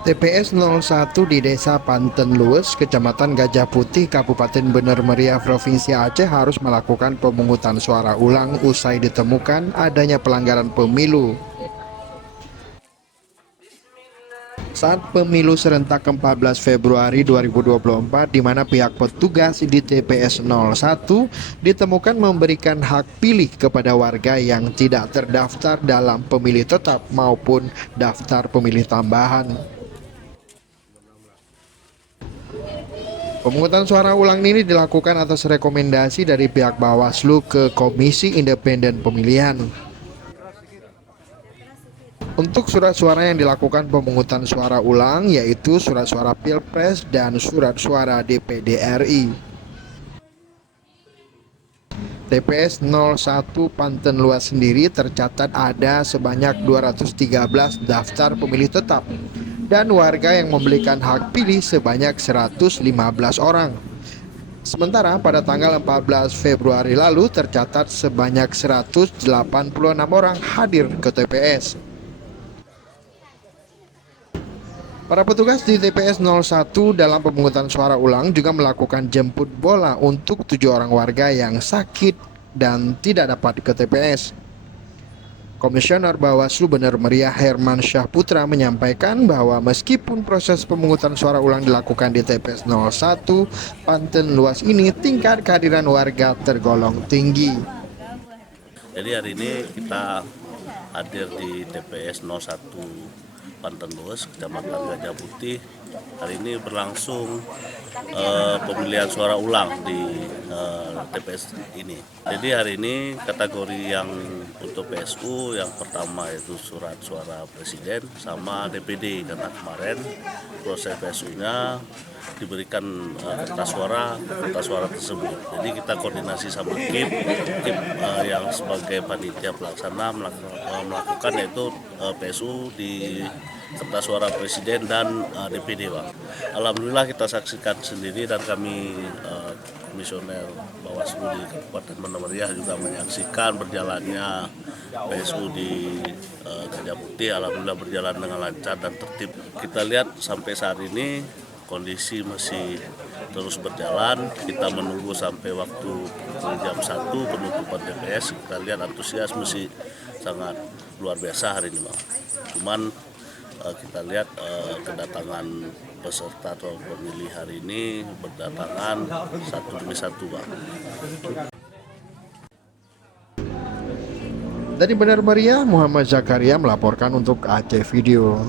TPS 01 di Desa Panten Lues, Kecamatan Gajah Putih, Kabupaten Bener Meriah, Provinsi Aceh harus melakukan pemungutan suara ulang usai ditemukan adanya pelanggaran pemilu. Saat pemilu serentak 14 Februari 2024, di mana pihak petugas di TPS 01 ditemukan memberikan hak pilih kepada warga yang tidak terdaftar dalam pemilih tetap maupun daftar pemilih tambahan. Pemungutan suara ulang ini dilakukan atas rekomendasi dari pihak Bawaslu ke Komisi Independen Pemilihan. Untuk surat suara yang dilakukan pemungutan suara ulang yaitu surat suara Pilpres dan surat suara DPD RI. TPS 01 Panten Luas sendiri tercatat ada sebanyak 213 daftar pemilih tetap dan warga yang memberikan hak pilih sebanyak 115 orang. Sementara pada tanggal 14 Februari lalu tercatat sebanyak 186 orang hadir ke TPS. Para petugas di TPS 01 dalam pemungutan suara ulang juga melakukan jemput bola untuk 7 orang warga yang sakit dan tidak dapat ke TPS. Komisioner Bawaslu Bener Meriah Herman Syahputra menyampaikan bahwa meskipun proses pemungutan suara ulang dilakukan di TPS 01 Panten Luas ini, tingkat kehadiran warga tergolong tinggi. Jadi hari ini kita hadir di TPS 01 Panten Luas, Kecamatan Gajah Putih. Hari ini berlangsung pemilihan suara ulang di TPS ini. Jadi hari ini kategori yang untuk PSU yang pertama itu surat suara presiden sama DPD, karena kemarin proses PSU-nya diberikan kertas suara tersebut. Jadi kita koordinasi sama KIP yang sebagai panitia pelaksana melakukan yaitu PSU di kertas suara presiden dan DPD, Pak. Alhamdulillah kita saksikan sendiri dan kami komisioner Bawaslu di Kabupaten Bener Meriah juga menyaksikan berjalannya PSU di Gajah Putih. Alhamdulillah berjalan dengan lancar dan tertib. Kita lihat sampai saat ini kondisi masih terus berjalan. Kita menunggu sampai waktu jam 1 penutupan TPS. Kita lihat antusias masih sangat luar biasa hari ini, Bang. Cuman kita lihat kedatangan peserta atau pemilih hari ini berdatangan satu demi satu, Bang. Dari Bener Meriah, Muhammad Zakaria melaporkan untuk Aceh Video.